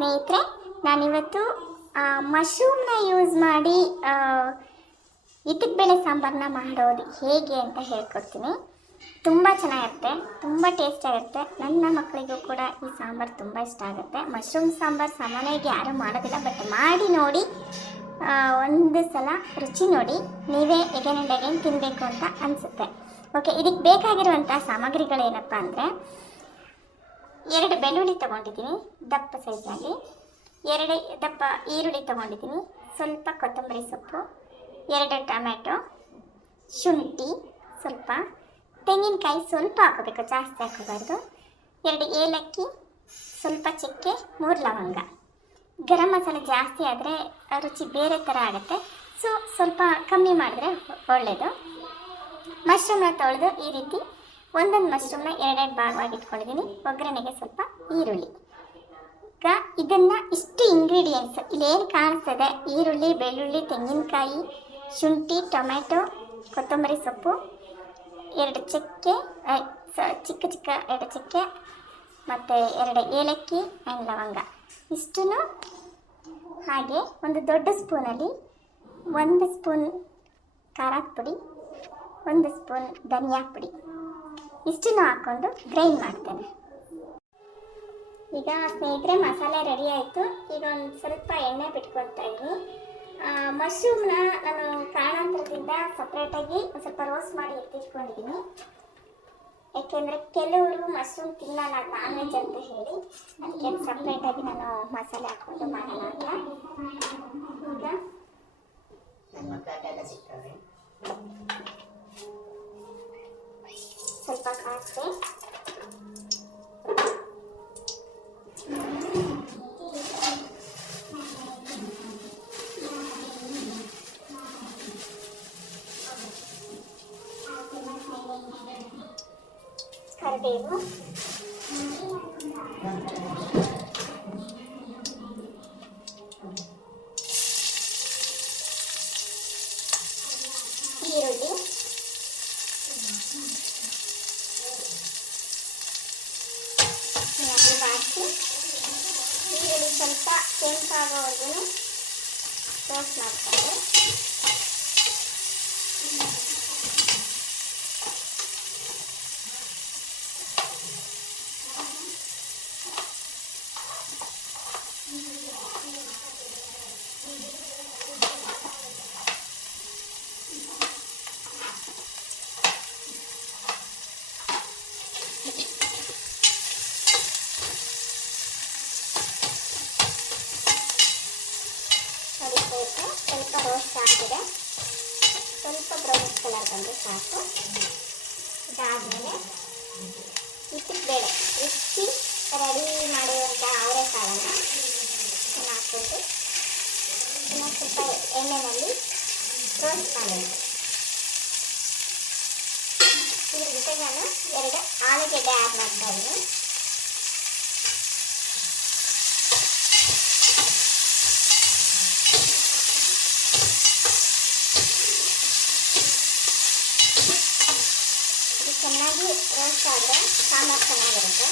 ಸ್ನೇಹಿತರೆ, ನಾನಿವತ್ತು ಮಶ್ರೂಮ್ನ ಯೂಸ್ ಮಾಡಿ ಇದಕ್ಕೆ ಬೆಳೆ ಸಾಂಬಾರನ್ನ ಮಾಡೋದು ಹೇಗೆ ಅಂತ ಹೇಳ್ಕೊಡ್ತೀನಿ. ತುಂಬ ಚೆನ್ನಾಗಿರುತ್ತೆ, ತುಂಬ ಟೇಸ್ಟ್ ಆಗಿರುತ್ತೆ. ನನ್ನ ಮಕ್ಕಳಿಗೂ ಕೂಡ ಈ ಸಾಂಬಾರು ತುಂಬ ಇಷ್ಟ ಆಗುತ್ತೆ. ಮಶ್ರೂಮ್ ಸಾಂಬಾರು ಸಾಮಾನ್ಯವಾಗಿ ಯಾರೂ ಮಾಡೋದಿಲ್ಲ ಬಟ್ ಮಾಡಿ ನೋಡಿ ಒಂದು ಸಲ ರುಚಿ ನೋಡಿ, ನೀವೇ ಎಗೇನ್ ಆ್ಯಂಡ್ ಎಗೇನ್ ತಿನ್ನಬೇಕು ಅಂತ ಅನಿಸುತ್ತೆ. ಓಕೆ ಇದಕ್ಕೆ ಬೇಕಾಗಿರುವಂಥ ಸಾಮಗ್ರಿಗಳೇನಪ್ಪ ಅಂದರೆ ಎರಡು ಬೆಳ್ಳುಳ್ಳಿ ತೊಗೊಂಡಿದ್ದೀನಿ, ದಪ್ಪ ಸೈಜಲ್ಲಿ ಎರಡು, ದಪ್ಪ ಈರುಳ್ಳಿ ತೊಗೊಂಡಿದ್ದೀನಿ, ಸ್ವಲ್ಪ ಕೊತ್ತಂಬರಿ ಸೊಪ್ಪು, ಎರಡು ಟೊಮೆಟೊ, ಶುಂಠಿ ಸ್ವಲ್ಪ, ತೆಂಗಿನಕಾಯಿ ಸ್ವಲ್ಪ ಹಾಕೋಬೇಕು, ಜಾಸ್ತಿ ಹಾಕೋಬಾರ್ದು. ಎರಡು ಏಲಕ್ಕಿ, ಸ್ವಲ್ಪ ಚಕ್ಕೆ, ಮೂರು ಲವಂಗ. ಗರಂ ಮಸಾಲೆ ಜಾಸ್ತಿ ಆದರೆ ರುಚಿ ಬೇರೆ ಥರ ಆಗುತ್ತೆ. ಸೊ ಸ್ವಲ್ಪ ಕಮ್ಮಿ ಮಾಡಿದ್ರೆ ಒಳ್ಳೆಯದು ಮಶ್ರೂಮ್ನ ತೊಳೆದು ಈ ರೀತಿ ಒಂದೊಂದು ಮಶ್ರೂಮ್ನ ಎರಡೆರಡು ಭಾಗವಾಗಿ ಇಟ್ಕೊಂಡಿದ್ದೀನಿ. ಒಗ್ಗರಣೆಗೆ ಸ್ವಲ್ಪ ಈರುಳ್ಳಿ. ಈಗ ಇದನ್ನು ಇಷ್ಟು ಇಂಗ್ರೀಡಿಯೆಂಟ್ಸ್ ಇಲ್ಲೇನು ಕಾಣಿಸ್ತದೆ? ಈರುಳ್ಳಿ, ಬೆಳ್ಳುಳ್ಳಿ, ತೆಂಗಿನಕಾಯಿ, ಶುಂಠಿ ಟೊಮೆಟೊ ಕೊತ್ತಂಬರಿ ಸೊಪ್ಪು, ಎರಡು ಚಕ್ಕೆ ಚಿಕ್ಕ ಚಿಕ್ಕ ಎರಡು ಚಕ್ಕೆ, ಮತ್ತು ಎರಡು ಏಲಕ್ಕಿ ಆ್ಯಂಡ್ ಲವಂಗ. ಇಷ್ಟನ್ನು ಹಾಗೆ ಒಂದು ದೊಡ್ಡ ಸ್ಪೂನಲ್ಲಿ ಒಂದು ಸ್ಪೂನ್ ಖಾರದ ಪುಡಿ, ಒಂದು ಸ್ಪೂನ್ ಧನಿಯಾ ಪುಡಿ. ಇಷ್ಟನ್ನು ಹಾಕ್ಕೊಂಡು ಗ್ರೈಂಡ್ ಮಾಡ್ತೇನೆ. ಈಗ ಸ್ನೇಹಿತರೆ ಮಸಾಲೆ ರೆಡಿ ಆಯಿತು. ಈಗ ಒಂದು ಸ್ವಲ್ಪ ಎಣ್ಣೆ ಬಿಟ್ಕೊಳ್ತಾ ಇದ್ದೀನಿ. ಮಶ್ರೂಮ್ನ ನಾನು ಕಾರಣಾಂತರದಿಂದ ಸಪ್ರೇಟಾಗಿ ಒಂದು ಸ್ವಲ್ಪ ರೋಸ್ಟ್ ಮಾಡಿ ಎತ್ತಿಟ್ಕೊಂಡಿದ್ದೀನಿ. ಯಾಕೆಂದರೆ ಕೆಲವರು ಮಶ್ರೂಮ್ ತಿನ್ನಲ್ಲ ನಾನ್ ವೆಜ್ ಅಂತ ಹೇಳಿ, ಅದಕ್ಕೆ ಸಪ್ರೇಟಾಗಿ ನಾನು ಮಸಾಲೆ ಹಾಕ್ಕೊಂಡು ಮಾಡೋಣ ಅಂತ. ಈಗ colocar café. Carvemos. ಸ್ವಲ್ಪ ಕೆಂಪಾಗೋವರೆಗೂ ರೋಸ್ಟ್ ಮಾಡ್ಕೊಂಡು ಹೊಡಿಬೇಕು ಸ್ವಲ್ಪ ರೋಸ್ಟ್ ಆಗಿದೆ ಸ್ವಲ್ಪ ಬ್ರೌನ್ ಕಲರ್ ಬಂದರೆ ಸಾಕು ಇದಾದಮೇಲೆ ಇಟ್ಟಿಗೆ ಬೇಳೆ ಇಚ್ಚಿ ರೆಡಿ ಮಾಡಿರುವಂಥ ಅವರೆಕಾಳನ್ನು ಹಾಕ್ಬಿಟ್ಟು ಇನ್ನು ಸ್ವಲ್ಪ ಎಣ್ಣೆಯಲ್ಲಿ ರೋಸ್ಟ್ ಮಾಡಬೇಕು ಇದ್ರ ಜೊತೆ ನಾನು ಎರಡು ಆಲೂಗೆಡ್ಡೆ ಆ್ಯಡ್ ಮಾಡ್ತಾ ಇದ್ದೀನಿ ಇದು ಚೆನ್ನಾಗಿ ರೋಸ್ಟ್ ಆದರೆ ಸಾಂಬಾರು ಚೆನ್ನಾಗಿರುತ್ತೆ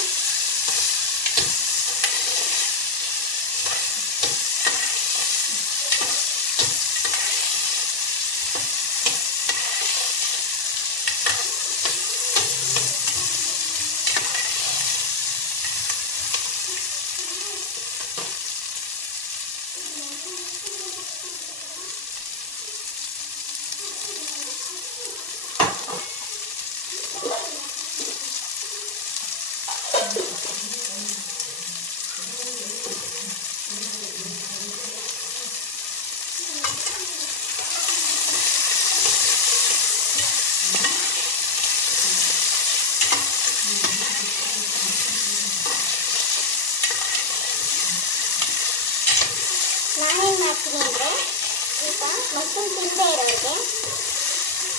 ನಾನೇನು ಮಾಡ್ತೀನಿ ಅಂದರೆ ಈಗ ಮಶ್ರೂಮ್ ತಿನ್ನದೇ ಇರೋರಿಗೆ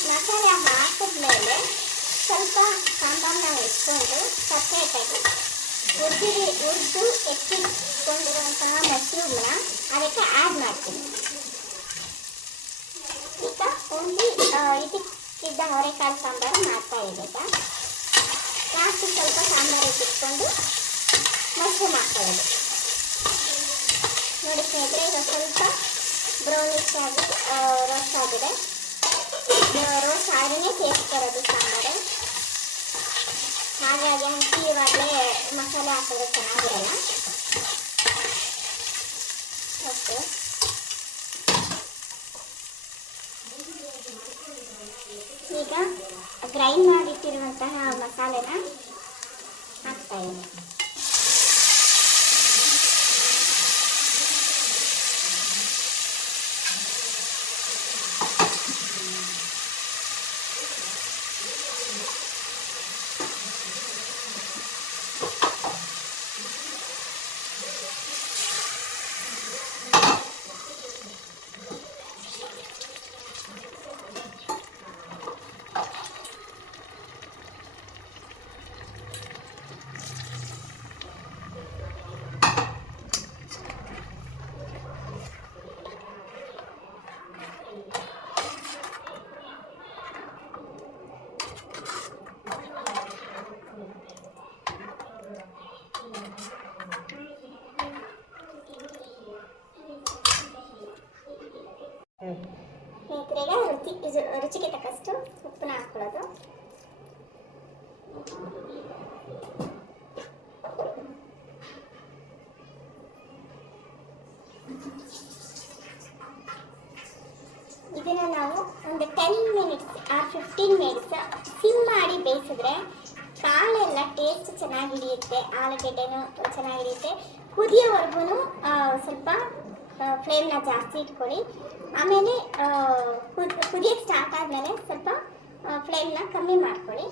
ಮಸಾಲೆ ಹಾಕಿದ್ಮೇಲೆ ಸ್ವಲ್ಪ ಸಾಂಬಾರನ್ನ ಎತ್ಕೊಂಡು ಸಪ್ರೇಟಾಗಿ ಹುರಿದು ಹುರಿದು ಎತ್ತಿಟ್ಕೊಂಡಿರುವಂತಹ ಮಶ್ರೂಮ್ನ ಅದಕ್ಕೆ ಆ್ಯಡ್ ಮಾಡ್ತೀನಿ. ಈಗ ಓನ್ಲಿ ಇದಕ್ಕಿದ್ದ ಹೊರೆಕಾಳು ಸಾಂಬಾರು ಮಾಡ್ತಾ ಇದ್ದೀಗ ಲಾಸ್ಟ್ ಸ್ವಲ್ಪ ಸಾಂಬಾರು ಇಟ್ಟಿಟ್ಕೊಂಡು ಮಶ್ರೂಮ್ ಹಾಕೊಳ್ಳೋದು ನೋಡಿ ಸ್ನೇಹಿತರೆ, ಈಗ ಸ್ವಲ್ಪ ಬ್ರೌನಿಶ್ ಆಗಿ ರೋಸ್ಟ್ ಆಗಿದೆ. ರೋಸ್ಟ್ ಸಾರಿನೇ ಬರೋದು ಸಾಂಬಾರು. ಹಾಗಾಗಿ ಹಂಚಿ ಇವಾಗಲೇ ಮಸಾಲೆ ಹಾಕಿದ್ರೆ ಚೆನ್ನಾಗಿರಲ್ಲ ಓಕೆ ಈಗ ಗ್ರೈಂಡ್ ಮಾಡಿಟ್ಟಿರುವಂತಹ ಮಸಾಲೆನ ಹಾಕ್ತಾ ಇದ್ದೀನಿ ಈಗ ರುಚಿ, ಇದು ರುಚಿಗೆ ತಕ್ಕಷ್ಟು ಉಪ್ಪನ್ನ ಹಾಕ್ಕೊಳ್ಳೋದು. ಇದನ್ನ ನಾವು ಒಂದು ten minutes or fifteen minutes sim ಮಾಡಿ ಬೇಯಿಸಿದ್ರೆ ಕಾಳೆಲ್ಲ ಟೇಸ್ಟ್ ಚೆನ್ನಾಗಿ ಹಿಡಿಯುತ್ತೆ, ಆಲೂಗೆಡ್ಡೆನೂ ಚೆನ್ನಾಗಿ ಹಿಡಿಯುತ್ತೆ. ಕುದಿಯೋವರೆಗೂ ಸ್ವಲ್ಪ ಫ್ಲೇಮ್ನ ಜಾಸ್ತಿ ಇಟ್ಕೊಳ್ಳಿ. ಆಮೇಲೆ ಕುದಿಯೋಕ್ಕೆ ಸ್ಟಾರ್ಟ್ ಆದಮೇಲೆ ಸ್ವಲ್ಪ ಫ್ಲೇಮ್ನ ಕಮ್ಮಿ ಮಾಡ್ಕೊಳ್ಳಿ.